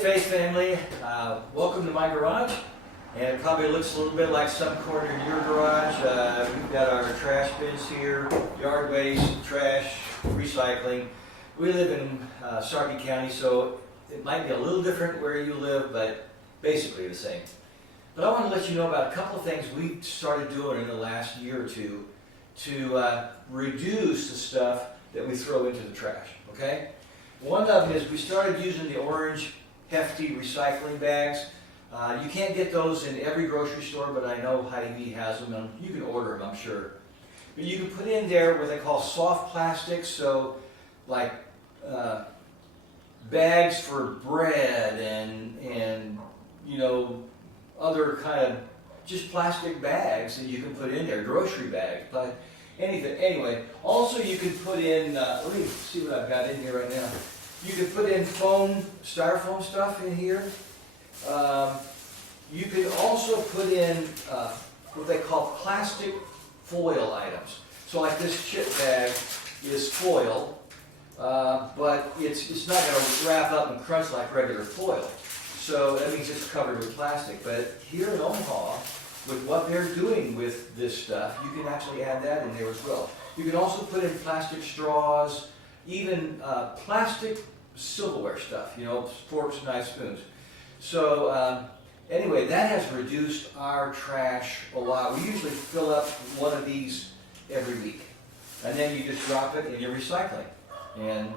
Faith family, welcome to my garage. And it probably looks a little bit like some corner in your garage. We've got our trash bins here, yard waste, trash, recycling. We live in Sarpy County, so it might be a little different where you live, but basically the same. But I want to let you know about a couple of things we started doing in the last year or two to reduce the stuff that we throw into the trash, okay? One of them is we started using the orange hefty recycling bags. You can't get those in every grocery store, but I know Hy-Vee has them, and you can order them, I'm sure. But you can put in there what they call soft plastics, so like bags for bread and you know, other kind of just plastic bags that you can put in there, grocery bags, but anything. Anyway, also you can put in, let me see what I've got in here right now. You can put in foam, styrofoam stuff in here. You can also put in what they call plastic foil items. So like this chip bag is foil, but it's not going to wrap up and crunch like regular foil. So that means it's covered with plastic. But here in Omaha, with what they're doing with this stuff, you can actually add that in there as well. You can also put in plastic straws, even plastic silverware stuff, you know, forks, knives, spoons. So anyway, that has reduced our trash a lot. We usually fill up one of these every week. And then you just drop it in your recycling. And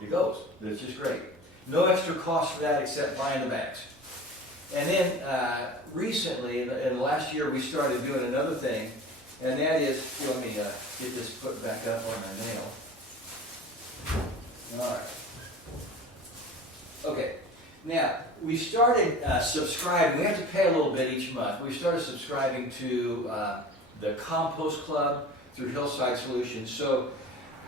it goes. It's just great. No extra cost for that except buying the bags. And then recently, in the last year, we started doing another thing, and that is, let me get this put back up on my nail. All right. Okay. Now, we started subscribing. We have to pay a little bit each month. We started subscribing to the Compost Club through Hillside Solutions. So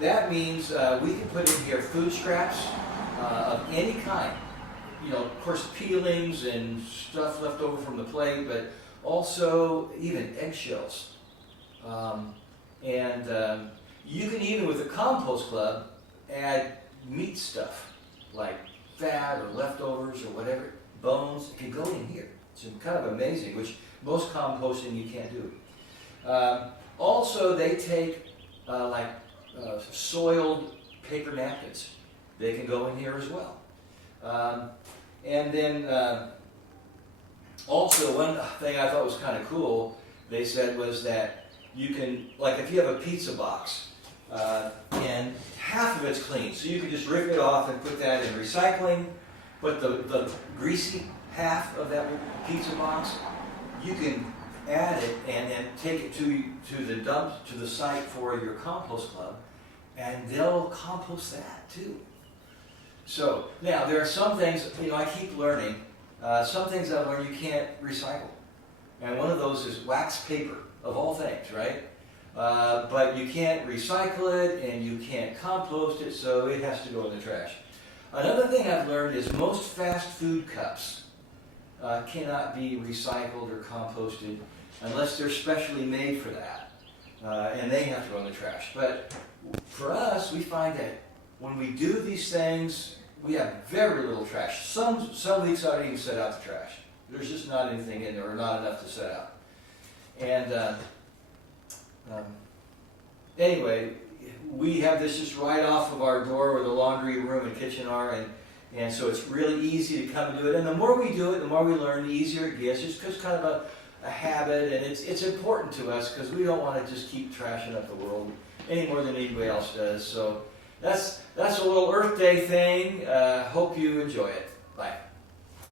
that means we can put in here food scraps of any kind. You know, of course, peelings and stuff left over from the plate, but also even eggshells. You can even, with the Compost Club, add meat stuff, like fat or leftovers or whatever, bones. It can go in here. It's kind of amazing, which most composting you can't do. Also, they take soiled paper napkins. They can go in here as well. And then also one thing I thought was kind of cool, they said, was that you can, like if you have a pizza box and half of it's clean, so you can just rip it off and put that in recycling, but the greasy half of that pizza box, you can add it and then take it to the dump, to the site for your compost club, and they'll compost that too. So, now, there are some things, you know, I keep learning. Some things I've learned you can't recycle. And one of those is wax paper, of all things, right? But you can't recycle it, and you can't compost it, so it has to go in the trash. Another thing I've learned is most fast food cups cannot be recycled or composted unless they're specially made for that. And they have to go in the trash. But for us, we find that when we do these things, we have very little trash. Some weeks I don't even set out the trash. There's just not anything in there, or not enough to set out. And anyway, we have this just right off of our door where the laundry room and kitchen are, and so it's really easy to come and do it. And the more we do it, the more we learn, the easier it gets. It's just kind of a habit, and it's important to us because we don't want to just keep trashing up the world any more than anybody else does. So that's a little Earth Day thing. Hope you enjoy it.